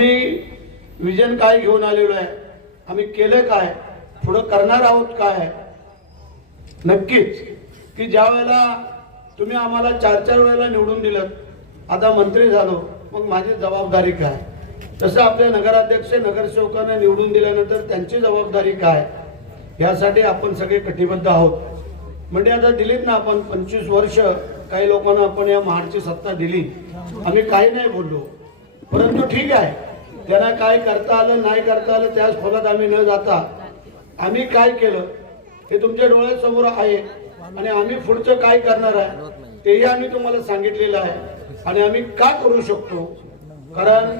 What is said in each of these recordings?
आम्ही विजन काय घेऊन आलेलो आहे आम्ही केलं काय पुढं करणार आहोत काय नक्कीच की ज्या वेळेला तुम्ही आम्हाला चार चार वेळेला निवडून दिलं आता मंत्री झालो मग माझी जबाबदारी काय तसं आपले नगराध्यक्ष नगरसेवकांना निवडून दिल्यानंतर त्यांची जबाबदारी काय यासाठी आपण सगळे कटिबद्ध आहोत म्हणजे आता दिलीत ना आपण पंचवीस वर्ष काही लोकांना आपण या महाडची सत्ता दिली आम्ही काही नाही बोललो परंतु ठीक आहे त्यांना काय करता आलं नाही करता आलं त्याच खोलात आम्ही न जाता आम्ही काय केलं हे तुमच्या डोळ्यासमोर आहे आणि आम्ही पुढचं काय करणार आहे तेही आम्ही तुम्हाला सांगितलेलं आहे आणि आम्ही का करू शकतो कारण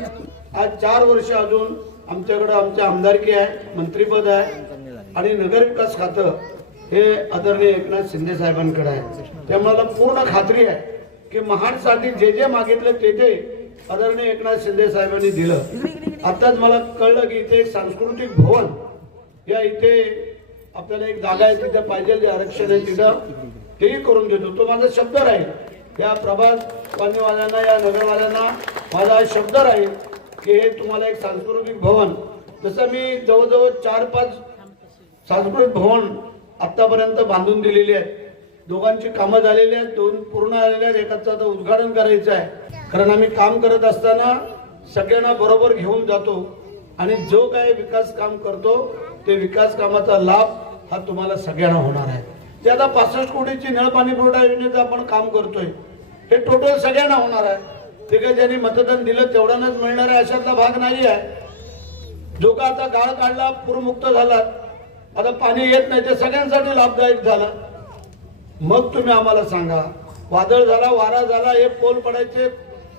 आज चार वर्ष अजून आमच्याकडं आमच्या आमदारकी आहे मंत्रीपद आहे आणि नगरविकास खातं हे आदरणीय एकनाथ शिंदे साहेबांकडे आहे त्यामुळे मला पूर्ण खात्री आहे की महाडसाठी जे जे मागितलं ते ते आदरणीय एकनाथ शिंदे साहेबांनी दिलं आत्ताच मला कळलं की इथे एक सांस्कृतिक भवन या इथे आपल्याला एक जागा आहे तिथे पाहिजे जे आरक्षण आहे तिथं तेही करून घेतो तो माझा शब्द राहील या प्रभात पाणीवाल्यांना या नगरवाल्यांना माझा शब्द राहील की हे तुम्हाला एक सांस्कृतिक भवन जसं मी जवळजवळ चार पाच सांस्कृतिक भवन आत्तापर्यंत बांधून दिलेली आहेत दोघांची कामं झालेली आहेत दोन पूर्ण आलेल्या आहेत एकाचं आता उद्घाटन करायचं आहे कारण आम्ही काम करत असताना सगळ्यांना बरोबर घेऊन जातो आणि जो काही विकास काम करतो ते विकास कामाचा लाभ हा तुम्हाला सगळ्यांना होणार आहे जे आता पासष्ट कोटीची नळ पाणी पुरवठा योजनेचं आपण काम करतोय हे टोटल सगळ्यांना होणार आहे ते काही ज्यांनी मतदान दिलं तेवढ्यानंच मिळणार आहे अशातला भाग नाही आहे जो का आता गाळ काढला पूरमुक्त झाला आता पाणी येत नाही ते सगळ्यांसाठी लाभदायक झालं मग तुम्ही आम्हाला सांगा वादळ झाला वारा झाला हे पोल पडायचे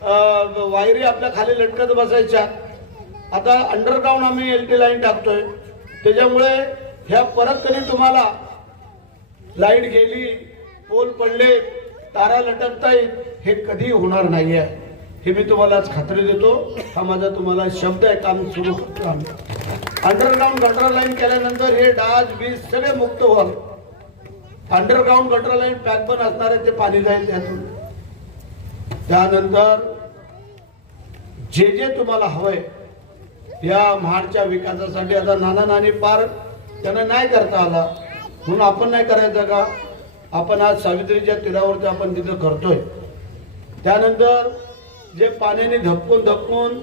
वायरी आपल्या खाली लटकत बसायच्या आता अंडरग्राऊंड आम्ही एल टी लाईन टाकतोय त्याच्यामुळे ह्या परत कधी तुम्हाला लाईट गेली पोल पडले तारा लटकता येईल हे कधी होणार नाही आहे हे मी तुम्हाला खात्री देतो हा माझा तुम्हाला शब्द आहे काम सुरू करतो आम्ही अंडरग्राऊंड गटर लाईन केल्यानंतर हे डाज बीज सगळे मुक्त व्हाल अंडरग्राऊंड गटर लाईन पॅक पण असणार आहे ते पाणी जाईल त्यातून त्यानंतर जे जे तुम्हाला हवंय या महाडच्या विकासासाठी आता नाना नानी पार त्यांना नाही करता आला म्हणून आपण नाही करायचं का आपण आज सावित्रीच्या तीरावरती आपण तिथं करतोय त्यानंतर जे पाण्याने धपकून धपकून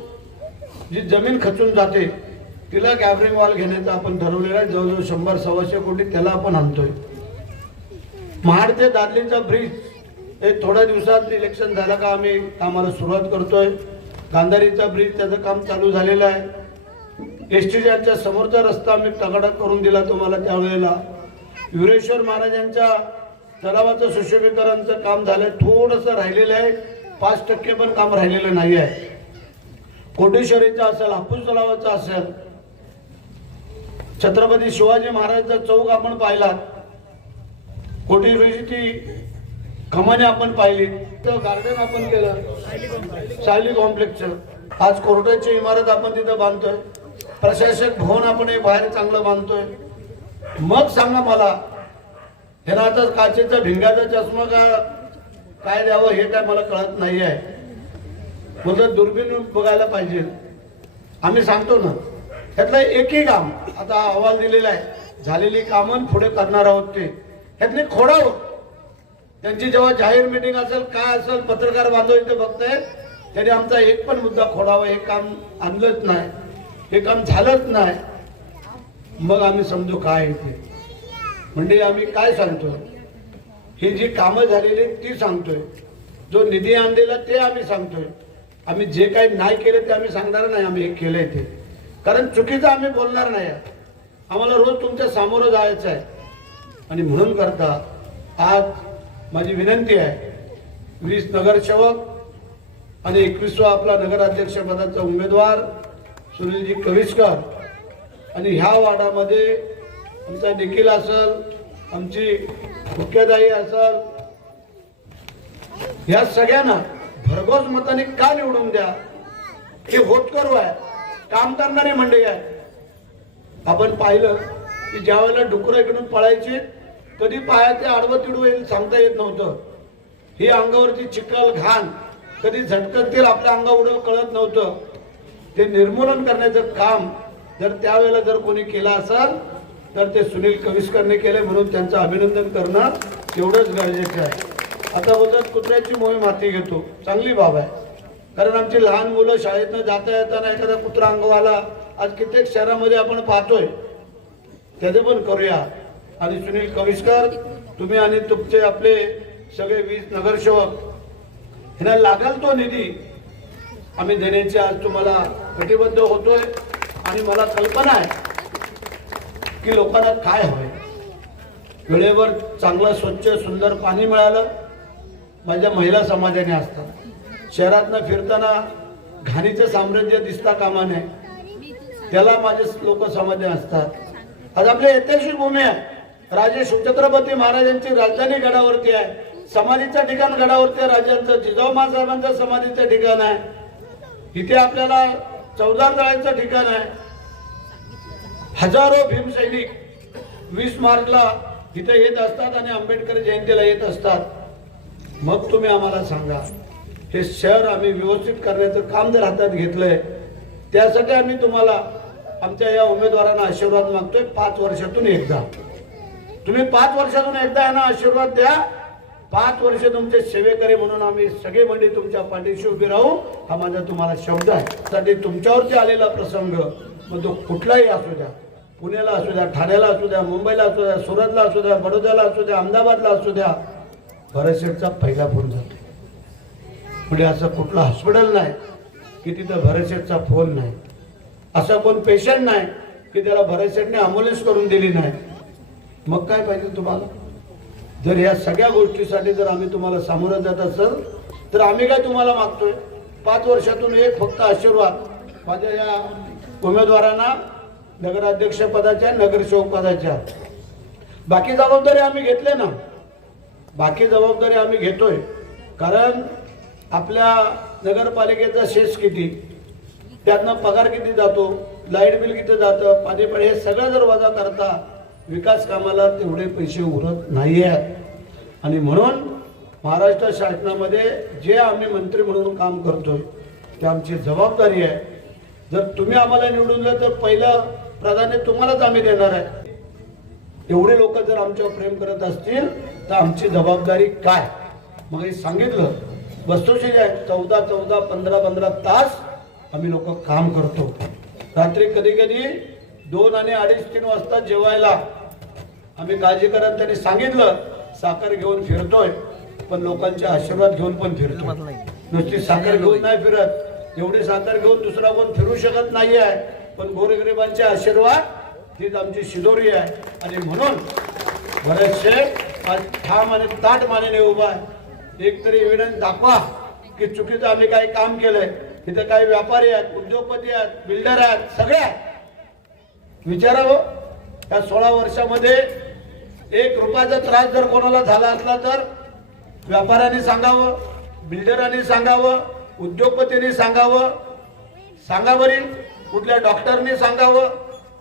जी जमीन खचून जाते तिला गॅबरिंग वॉल घेण्याचं आपण ठरवलेलं आहे जवळजवळ शंभर सव्वाशे कोटी त्याला आपण आणतोय महाडचे ते दादलीचा ब्रिज एक थोड्या दिवसात इलेक्शन झालं का आम्ही कामाला सुरुवात करतोय गांधारीचा ब्रिज त्याचं काम चालू झालेलं आहे एस टी डॅमच्या समोरचा रस्ता आम्ही तगाडा करून दिला तुम्हाला त्यावेळेला युरेश्वर महाराजांच्या तलावाचं सुशोभीकरणचं काम झालंय थोडंसं राहिलेलं आहे पाच टक्के पण काम राहिलेलं नाही आहे कोटेश्वरीचं असेल हापूस तलावाचं असेल छत्रपती शिवाजी महाराजचा चौक आपण पाहिला कोटेश्वरीची खमाने आपण पाहिली तर गार्डन आपण केलं शाली कॉम्प्लेक्स आज कोर्टाची इमारत आपण तिथं बांधतोय प्रशासक भवन आपण बाहेर चांगलं बांधतोय मग सांगा मला हे ना आता काचेचा भिंगाचा चष्मा का काय द्यावं हे काय मला कळत नाही आहे मुलं दुर्बीण बघायला पाहिजे आम्ही सांगतो ना त्यातलं एकही काम आता अहवाल दिलेला आहे झालेली कामं पुढे करणार आहोत ते ह्यातली खोडावं त्यांची जेव्हा जाहीर मिटिंग असेल काय असेल पत्रकार बांधव इथे बघतायत त्यांनी आमचा एक पण मुद्दा खोडावा हे काम आणलंच नाही हे काम झालंच नाही मग आम्ही समजू काय येते म्हणजे आम्ही काय सांगतो ही जी कामं झालेली ती सांगतोय जो निधी आणलेला ते आम्ही सांगतोय आम्ही जे काही नाही केले ते आम्ही सांगणार नाही आम्ही हे केलंय ते कारण चुकीचं आम्ही बोलणार नाही आम्हाला रोज तुमच्या सामोरं जायचं आहे आणि म्हणून करता आज माझी विनंती आहे वीस नगरसेवक आणि एकवीसवा आपला नगराध्यक्षपदाचा उमेदवार सुनीलजी कविस्कर आणि ह्या वार्डामध्ये आमचा निखिल असल आमची मुख्यदायी असल ह्या सगळ्यांना भरघोस मताने का निवडून द्या हे होत आहे काम करणारे मंडळी आहे आपण पाहिलं की ज्या वेळेला डुकरं इकडून पळायची कधी पायाचे आडव तिडू येईल सांगता येत नव्हतं ही अंगावरती चिकल घाण कधी झटकतील आपल्या अंगावर कळत नव्हतं ते निर्मूलन करण्याचं काम जर त्यावेळेला जर कोणी केलं असेल तर ते सुनील कविस्करने केले म्हणून त्यांचं अभिनंदन करणं तेवढंच गरजेचं आहे आता बोलत कुत्र्याची मोहीम हाती घेतो चांगली बाब आहे कारण आमची लहान मुलं शाळेतनं जाता येताना एखादा कुत्रा अंगवाला आज कित्येक शहरामध्ये आपण पाहतोय त्याचे पण करूया आणि सुनील कविस्कर तुम्ही आणि तुमचे आपले सगळे वीज नगरसेवक ह्यांना लागेल तो निधी आम्ही देण्याची आज तुम्हाला कटिबद्ध होतोय आणि मला कल्पना आहे की लोकांना काय हवे वेळेवर चांगलं स्वच्छ सुंदर पाणी मिळालं माझ्या महिला समाजाने असतात शहरातनं फिरताना घाणीचं साम्राज्य दिसता कामा नये त्याला माझे लोक समाधान असतात आज आपल्या ऐतिहासिक भूमी आहे राजे छत्रपती महाराजांची राजधानी गडावरती आहे समाधीचं ठिकाण गडावरती आहे राजांचं जिजाऊ महासाहेबांचं समाधीचं ठिकाण आहे इथे आपल्याला चौदा तळ्याचं ठिकाण आहे हजारो भीमसैनिक वीस मार्चला इथे येत असतात आणि आंबेडकर जयंतीला येत असतात मग तुम्ही आम्हाला सांगा हे शहर आम्ही व्यवस्थित करण्याचं काम जर हातात घेतलंय त्यासाठी आम्ही तुम्हाला आमच्या या उमेदवारांना आशीर्वाद मागतोय पाच वर्षातून एकदा तुम्ही पाच वर्षातून एकदा यांना आशीर्वाद द्या पाच वर्ष तुमचे सेवेकरी म्हणून आम्ही सगळे मंडळी तुमच्या पाठीशी उभी राहू हा माझा तुम्हाला शब्द आहे त्यासाठी तुमच्यावरती आलेला प्रसंग मग तो कुठलाही असू द्या पुण्याला असू द्या ठाण्याला असू द्या मुंबईला असू द्या सुरतला असू द्या बडोद्याला असू द्या अहमदाबादला असू द्या भरतशेठचा पहिला फोन जातो म्हणजे असं कुठलं हॉस्पिटल नाही की तिथं भरसेटचा फोन नाही असा कोण पेशंट नाही की त्याला भरसेटने अम्ब्युलन्स करून दिली नाही मग काय पाहिजे तुम्हाला जर या सगळ्या गोष्टीसाठी जर आम्ही तुम्हाला सामोरं जात असल तर आम्ही काय तुम्हाला मागतोय पाच वर्षातून एक फक्त आशीर्वाद माझ्या या उमेदवारांना नगराध्यक्ष पदाच्या नगरसेवक पदाच्या बाकी जबाबदारी आम्ही घेतले ना बाकी जबाबदारी आम्ही घेतोय कारण आपल्या नगरपालिकेचा शेष किती त्यातनं पगार किती जातो लाईट बिल किती जातं पाणी हे सगळं जर वजा करता विकास कामाला तेवढे पैसे उरत नाही आहेत आणि म्हणून महाराष्ट्र शासनामध्ये जे आम्ही मंत्री म्हणून काम करतो ते आमची जबाबदारी आहे जर तुम्ही आम्हाला निवडून दिलं तर पहिलं प्राधान्य तुम्हालाच आम्ही देणार आहे एवढे लोक जर आमच्यावर प्रेम करत असतील तर आमची जबाबदारी काय मग हे सांगितलं जे आहे चौदा चौदा पंधरा पंधरा तास आम्ही लोक काम करतो रात्री कधी कधी दोन आणि अडीच तीन वाजता जेवायला आम्ही काळजी करत त्यांनी सांगितलं साखर घेऊन फिरतोय पण लोकांचे आशीर्वाद घेऊन पण फिरतो नुसती साखर घेऊन नाही फिरत एवढी साखर घेऊन दुसरा कोण फिरू शकत नाही आहे पण गोरगरिबांचे आशीर्वाद हीच आमची शिदोरी आहे आणि म्हणून बरेचसे आज ठाम आणि ताट मानेने उभा आहे एक तरी एव्हिडन्स दाखवा की चुकीचं आम्ही काही काम केलंय तिथे काही व्यापारी आहेत उद्योगपती आहेत बिल्डर आहेत सगळ्या विचारावं त्या हो. सोळा वर्षामध्ये एक रुपयाचा त्रास जर कोणाला झाला असला तर व्यापाऱ्यांनी सांगावं बिल्डरांनी सांगावं उद्योगपतींनी सांगावं सांगा बरी कुठल्या डॉक्टरनी सांगावं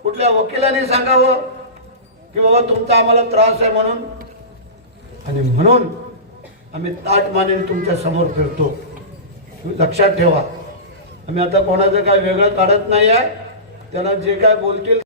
कुठल्या वकिलांनी सांगावं की बाबा तुमचा आम्हाला त्रास आहे म्हणून आणि म्हणून आम्ही ताट मानेने तुमच्या समोर फिरतो लक्षात ठेवा आम्ही आता कोणाचं काय वेगळं काढत नाही आहे त्यांना जे काय बोलतील